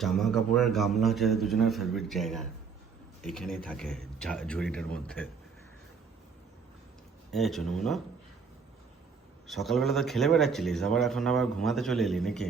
জামা কাপড়ের গামলা হচ্ছে দুজনের ফেভারিট জায়গা, এখানেই থাকে ঝুড়িটার মধ্যে। এই চুনুমুনো, সকালবেলা তো খেলে বেড়াচ্ছিলিস, আবার এখন আবার ঘুমাতে চলে এলি নাকি?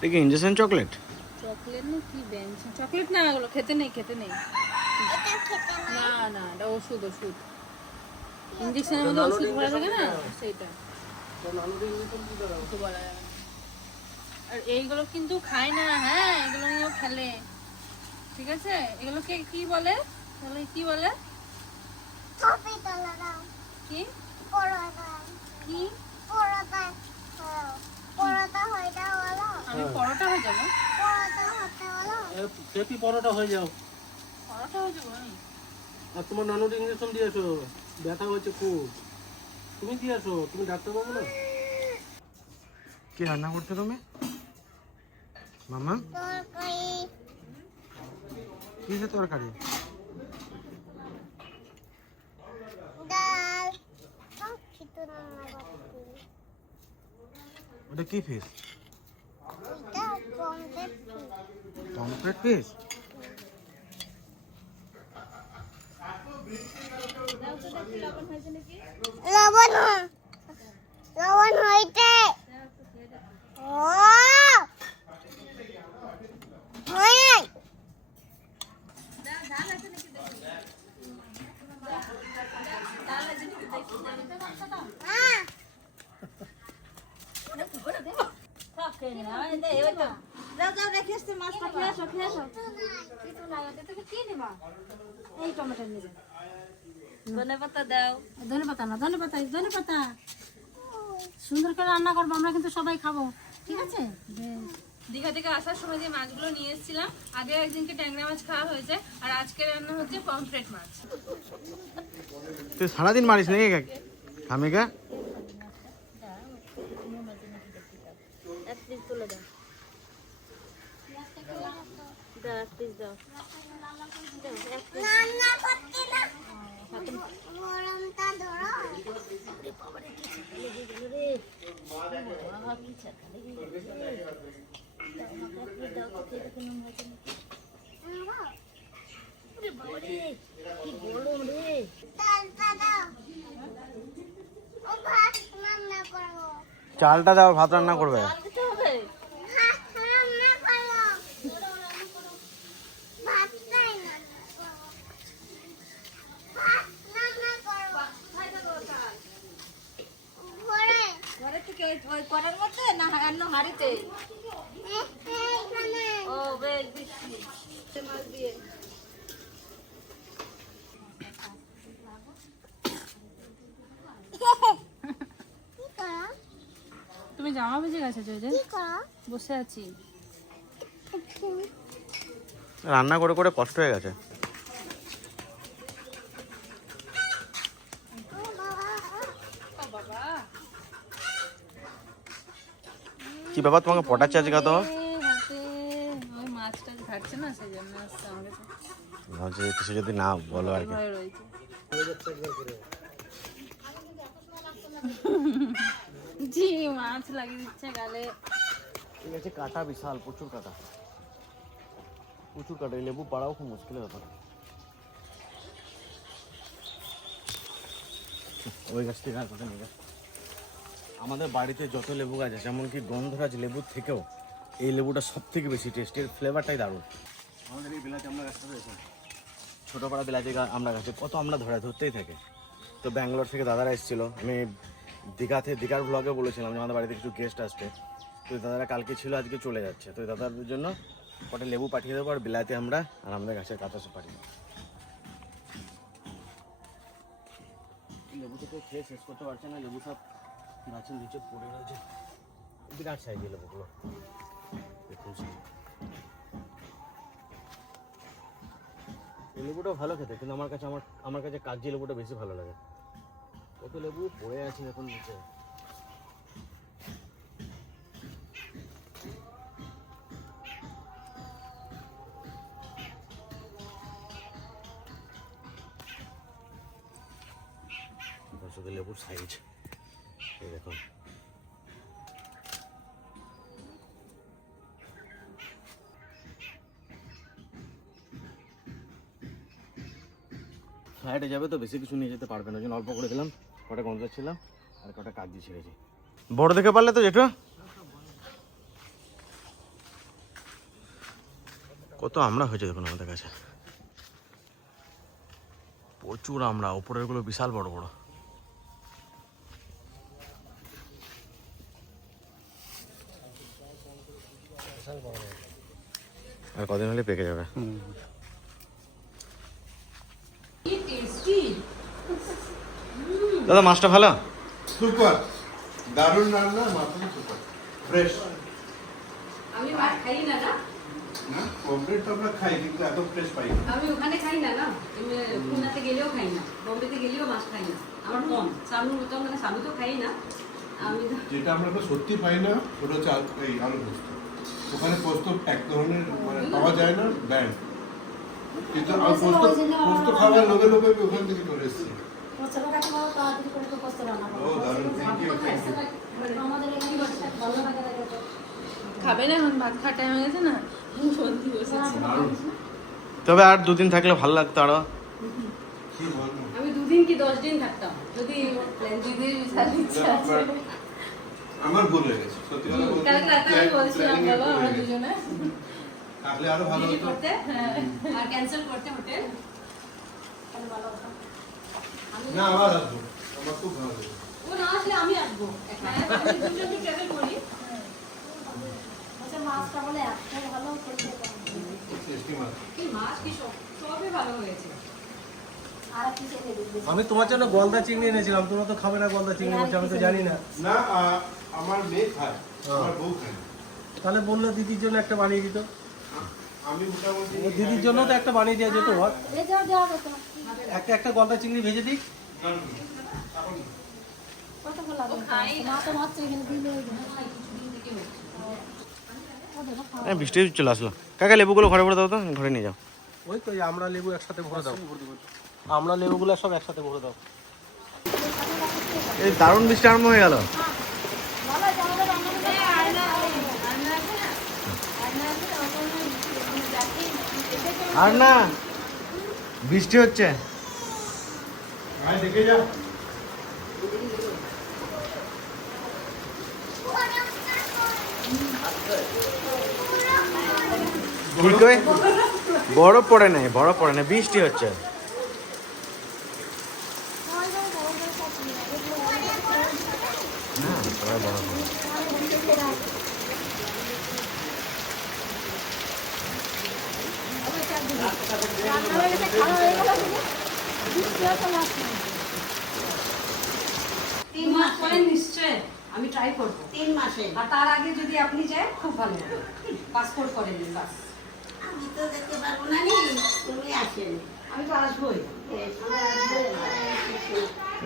দেখি ইঞ্জেকশন চকলেট, চকলেট না কি বেঞ্চ, চকলেট না, এগুলো খেতে নেই, খেতে নেই। না না, এটা ওষুধ, ওষুধ। ইঞ্জেকশনের মধ্যে ওষুধ ভরা থাকে না, সেইটা। আর এইগুলো কিন্তু খায় না, হ্যাঁ, এগুলো নিয়েও খেলে, ঠিক আছে? এগুলোকে কি বলে, এগুলো কি বলে? কি কি আমি পরোটা হয়ে যাবো? পেপি পরোটা হয়ে যাও। পরোটা হয়ে যাবো আমি? আর তোমার নানুর ইঞ্জেকশন দিয়েছো, ব্যথা হয়েছে খুব, তুমি দিয়েছো, তুমি ডাক্তার বাবু না? কি রান্না করছো তুমি মামা? কিসের তরকারি? ওটা কি ফিশ? Pomfret fish. লবণ লবণ হইতে ধনেপাতা দাও। ধনেপাতা না, ধনেপাতা, ধনেপাতা সুন্দর করে রান্না করবো, আমরা কিন্তু সবাই খাবো, ঠিক আছে? দীঘা থেকে আসার সময় যে মাছগুলো নিয়ে এসেছিলাম, আগে একদিনকে ট্যাংরা মাছ খাওয়া হয়েছে, আর আজকে রান্না হচ্ছে পমফ্রেট মাছ। তুই সারাদিন মারিস নাকি খামিকা? এক পিস তুলে দাও, দাও এক পিস দাও। রান্না করতে না গরমটা ধরো। চালটা দাও, ভাত রান্না করবে। করার মধ্যে না অন্য হাড়িতে? ও বেশ বেশি মাছ দিয়ে। তুমি জামা ভিজে গেছে জয়দেব? বসে আছি। রান্না করে করে কষ্ট হয়ে গেছে। কি ব্যাপার, তোমাকে পটাচ্ছে আজকে তো? ওই মাছটা ঘাটছে না, সেই জন্য আসছে আমার কাছে। ভাবছি কিছু যদি না বলো আর কি। ভয় রয়েছে। জি মাছ লাগিয়ে দিচ্ছে গালে। ঠিক আছে, কাটা বিশাল, প্রচুর কাটা, প্রচুর কাটা। এই লেবু পাড়াও খুব মুশকিলের ব্যাপার। ওই গাছ থেকে আর কথা নিয়ে গেছে। আমাদের বাড়িতে যত লেবু গাছ আছে, এমনকি গন্ধরাজ লেবুর থেকেও এই লেবুটা সব থেকে বেশি টেস্টি, এর ফ্লেভারটাই দারুণ। আমাদের এই বিলাতি আমরা গাছটা রয়েছে, ছোটোপাড়া বিলাতি আমরা গাছে কত আমরা ধরতেই থাকে। তো ব্যাঙ্গালোর থেকে দাদারা এসেছিলো, আমি দীঘার ব্লগে বলেছিলাম যে আমাদের বাড়িতে কিছু গেস্ট আসছে। তো দাদারা কালকে ছিল, আজকে চলে যাচ্ছে। তো দাদাদের জন্য কটা লেবু পাঠিয়ে দেবো, আর বিলাতি আমরা আর আমাদের গাছের কাঁচা সব পাঠিয়ে দেবো। লেবু থেকে খেয়ে শেষ করতে পারছে না, লেবু সব গাছের নিচে পড়ে রয়েছে। বিরাট সাইজের লেবুগুলো দেখুন। এই লেবুটাও ভালো খেতে, কিন্তু আমার কাছে কাগজি লেবুটা বেশি ভালো লাগে। কত লেবু পড়ে আছে এখন নিচে। শুধু লেবু লেবুর সাইজ এই দেখুন। ফ্লাইটে যাবে তো বেশি কিছু নিয়ে যেতে পারবে না, ওই জন্য অল্প করে দিলাম। কটা গন্ধ ছিলাম আর কটা কাজ দিয়ে ছেড়েছি। বড় দেখে পারলে তো জেঠু। কত আমরা হয়েছে দেখুন আমাদের কাছে, প্রচুর আমরা। উপরের গুলো বিশাল বড় বড়। আর কদিন হলে পেকে যাবে। দাদা মাছটা ভালো, সুপার, দারুণ রান্না, মাত্র সুপার, ফ্রেশ। আমি মাছ খাই না না, না পমফ্রেট তো আমরা খাই কিন্তু এত ফ্রেশ পাই না। আমি ওখানে খাই না না, খুলনাতে গেলেও খাই না, বম্বেতে গেলেও মাছ খাই না, আমার কম। সামু তো মানে সামু তো খাই না আমি। যেটা আমরা তো সত্যি পাই না ওটা হচ্ছে এই আলু পোস্ত। ওখানে পোস্ত এক ধরনের মানে পাওয়া যায় না, ব্যান্ড। কিন্তু আর পোস্ত পোস্ত খাবার লোভে লোভে আমি ওখান থেকে করে এসেছি। ও দারুণ, থ্যাংক ইউ, থ্যাংক ইউ। খাবে না এখন, ভাত খাওয়ার টাইম হয়ে গেছে না, বন্দি বসেছি। দারুণ। তবে আর দুদিন থাকলে ভালো লাগতো আরো। কি বলবো? আমি 2 দিন কি 10 দিন থাকতাম যদি প্ল্যান যদি বিশাল ইচ্ছা আছে। আমার ভুল হয়ে গেছে সত্যি কথা বলতে। কালকে রাতে আমি বলছিলাম বাবা আমরা দুজনে থাকলে আরো ভালো বিলি হতো। করতে আর ক্যান্সেল করতে হোটেল। না আবার আসবো, আমার খুব ভালো লাগে। ও না আসলে আমি আসবো, আমি দুজন তো ট্রাভেল করি। মাছটা বলে এত ভালো করতে টেস্টি মাছ। কি মাছ কি সবই ভালো হয়েছে। আর কি চেয়ে দিবি? আমি তোমার জন্য গলদা চিংড়ি এনেছিলাম, তোমরা তো খাবে না গলদা চিংড়ি বলছো, আমি তো জানি না। না আমার মেয়ে খায়, আমার বউ খায় না। তাহলে বললো দিদির জন্য একটা বানিয়ে দিত। আমি মোটামুটি ও দিদির জন্য তো একটা বানিয়ে দেওয়া যেত। বল এই যাও দেওয়া হবে তো। একটা গলদা চিংড়ি ভেজে দিই। কত ভালো লাগে। মা তো মাছ এখানে দিলে বৃষ্টি চলে আসলো। কাকা লেবুগুলো ঘরে ভরে দাও তো, ঘরে নিয়ে যাও। ওই তো এই আমরা লেবু একসাথে ভরে দাও, আমরা লেবুগুলো সব একসাথে ভরে দাও। এই দারুণ বৃষ্টি আরম্ভ হয়ে গেল। আর না বৃষ্টি হচ্ছে। আয় দেখে যা। কি কই? বরফ পড়ে নাই, বরফ পড়ে নাই, বৃষ্টি হচ্ছে। না, সবাই বরফ পড়ে। তিন মাস পরে নিশ্চয় আমি ট্রাই করব। 3 মাসে আর তার আগে যদি আপনি যান খুব ভালো হবে। পাসপোর্ট করে নিন বাস। আমি তো দেখতে পারবো না নি, তুমি আসেন। আমি তো আসবোই।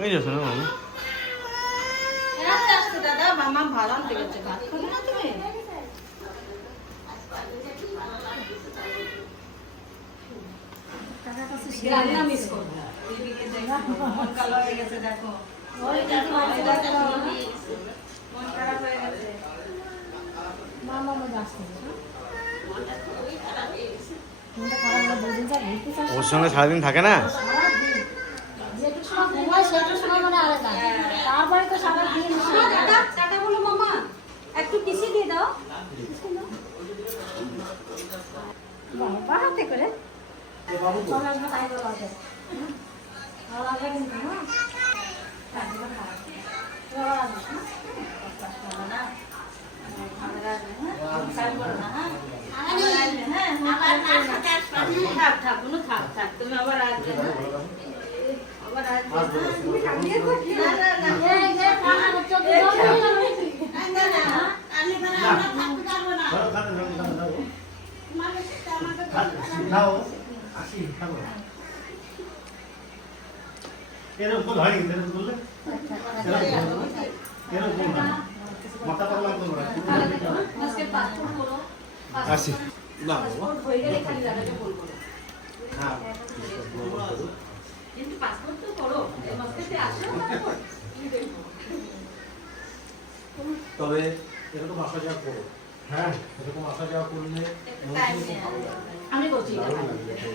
এই যে শোনো মামা, রাতে আসতে দাদা, মামা ভালো আনতে গেছে। ভাত খাবে না তুমি? রান্না মিস করবো। এইদিকে দেখো, মন কালো হয়ে গেছে দেখো। মন খারাপ হয়ে গেছে। মামা মজা আসছে। মনটা খারাপ হলে 2 দিন যাবে, ঘুরতে চাস? ওর সঙ্গে সারাদিন থাকে না। যেটু সময় ঘুমায় সেটু সময় মানে আলাদা। তারপরে তো সারা দিন টাটা টাটা বলো মামা, একটু কিসি দিয়ে দাও। বাবা হাতে করে চলে আসবে তাই বলা আছে। ভালো লাগবে কিন্তু না? ভালো লাগবে না? থাক কোনো থাক তুমি আবার আসবে না, আবার আসবে এই যে খানা হচ্ছে তো পাসপোর্ট করো। আসি না পাসপোর্ট হয়ে গেলে খালি দাদাকে ফোন করো। কিন্তু পাসপোর্ট তো করো, এই মাসে আসো তারপর তবে এরকম আসা যাওয়া করো। হ্যাঁ, এরকম আসা যাওয়া করলে মন খুব ভালো লাগে। আমি করছি দারুণ লাগবে এটা।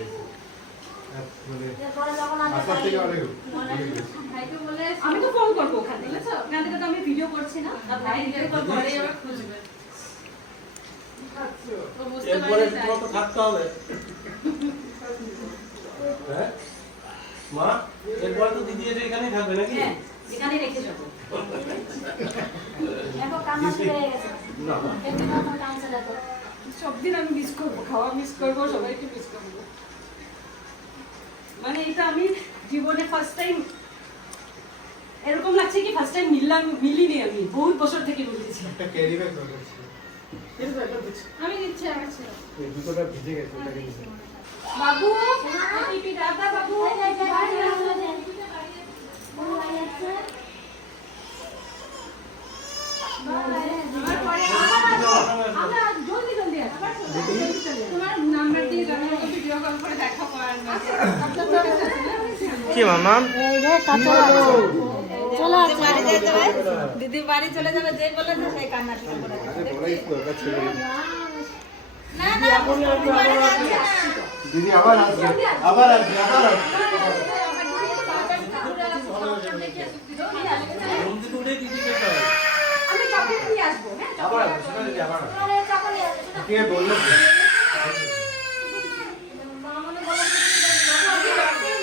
মানে এরপরে যখন আমি আসার থেকে অনেক ভাইকে বলে আমি তো ফোন করবো ওখানে ওখান থেকে তো আমি ভিডিও করছি না আর ভাই ভাই এরপর পরে আবার খুঁজবে ও বুঝতে এরপরে পারছে তোমার তো থাকতে হবে। হ্যাঁ মা, এরপরে তো দিদি এটা এখানেই থাকবে নাকি? হ্যাঁ এখানে রেখে যাবো এখন কান্না শুরু হয়ে গেছে না একটু যখন কাঁদছে দেখো সব দিন আমি মিস করবো, খাওয়া মিস করবো, সবাইকে মিস করবো। মানে এটা আমি জীবনে ফার্স্ট টাইম এরকম লাগছে কি ফার্স্ট টাইম মিলিনি আমি বহুত বছর থেকে মিলিয়েছি একটা ক্যারি ব্যাগ দরকার ছিল। আমি দিচ্ছি আমার ছেলে। এই জুতোটা ভিজে গেছে, ওটাকে নিতে হবে। বাবু টিপি দাদা বাবু আমার পরে আমরা জলদি জলদি আসবো তোমার নাম্বার দিয়ে যাবে, ভিডিও কল করে দেখা করার না। কি মামা দিদি বাড়ি চলে যাবে, যে বলে তো সেই কান্না শুরু করে আরে বলাই দরকার ছিল না। না না বাড়ি যাচ্ছে না। দিদি আবার আসবে, আবার আসবে, আবার আসবে। ঘুম থেকে উঠেই দিদি যেতে হবে। আমি চকলেট নিয়ে আসবো হ্যাঁ আবার আসবে, সেখানে যে আবার আসবে। আরে চকলেট নিয়ে আসবো কে বললো তো?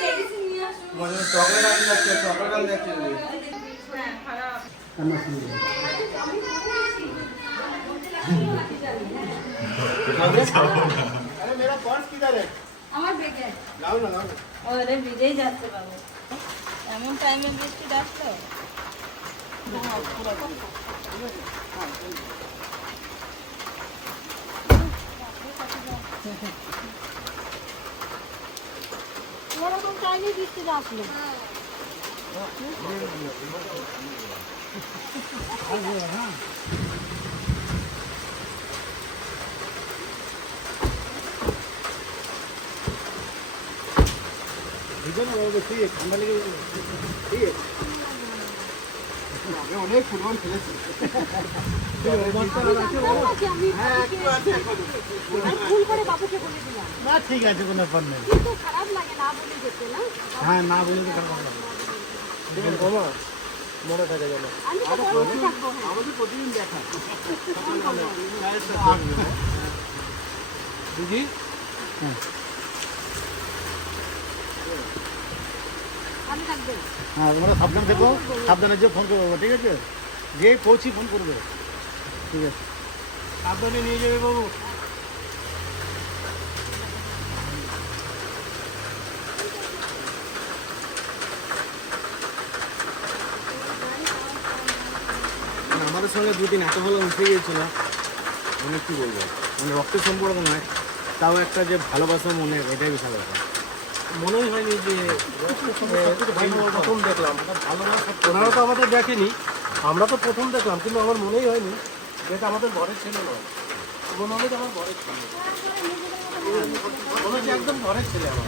মেডিসিন নিয়ে আসো। তোমার জন্য চকলেট আনতে যাচ্ছে, চকলেট আনতে যাচ্ছে দিদি। হ্যাঁ, খারাপ। কান্না শুরু হয়ে গেছে। अरे मेरा पर्स किधर है? আমার ব্রেকে लाओ ना, लाओ ना। ওরে ভিজেই যাচ্ছে বাবু, এমন টাইমে বৃষ্টি আসলো। এরকম টাইমে বৃষ্টি আসলো ঠান্ডা লেগে যাবে। ঠিক আছে। আমি অনেক ফুটবল খেলেছি। ভুল করে বাবুকে বলে দিলাম না ঠিক আছে, কোনো ব্যাপার নেই। কিন্তু খারাপ লাগে না বলে যেতে না হ্যাঁ, না বলে তো খারাপ লাগে। মনে থাকে যেন। আমি তো বলতে থাকবো হ্যাঁ আমাদের প্রতিদিন দেখা। দিদি আমি থাকবে হ্যাঁ, তোমরা সাবধান থেকো, সাবধানে যে ফোন করবো, ঠিক আছে? যে পৌঁছি ফোন করবে, ঠিক আছে? সাবধানে নিয়ে যাবে বাবু। আমাদের সঙ্গে দুদিন এত ভালো মিশে গিয়েছিল, মানে কি বলবো, মানে রক্তের সম্পর্ক নয়, তাও একটা যে ভালোবাসা মনে, এটাই বিশাল ব্যাপার। মনেই হয়নি যে প্রথম দেখলাম। ওনারা তো আমাদের দেখেনি, আমরা তো প্রথম দেখলাম, কিন্তু আমার মনেই হয়নি যে এটা আমাদের ঘরের ছেলে নয়। মনে হলো যে আমার ঘরের ছেলে, মনে হচ্ছে একদম ঘরের ছেলে আমার।